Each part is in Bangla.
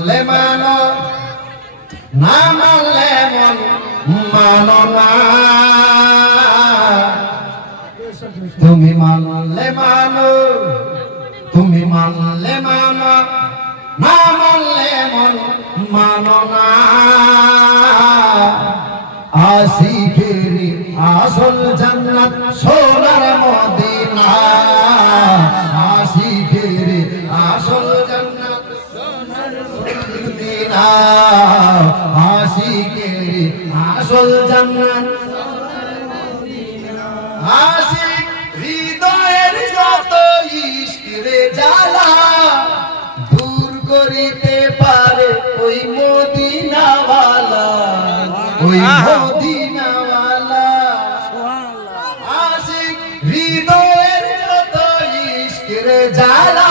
মানলে মানো না মানলে মন মানো না তুমি মানলে মানো, তুমি মানলে মানো না মানলে মন মানো না আশিকেরি আসল জান্নাত, সোনার মদিনা। মদিনা আশিকেরি আসল জান্নাত। আশিক হৃদয়ের যত ইশকে জ্বালা দূর করিতে পারে ওই মদিনাওয়ালা ওই মদিনাওয়ালা। আশিক হৃদয়ের যত ইশকের জ্বালা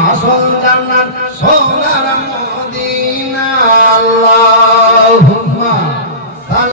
আসল জান্নাত সোনার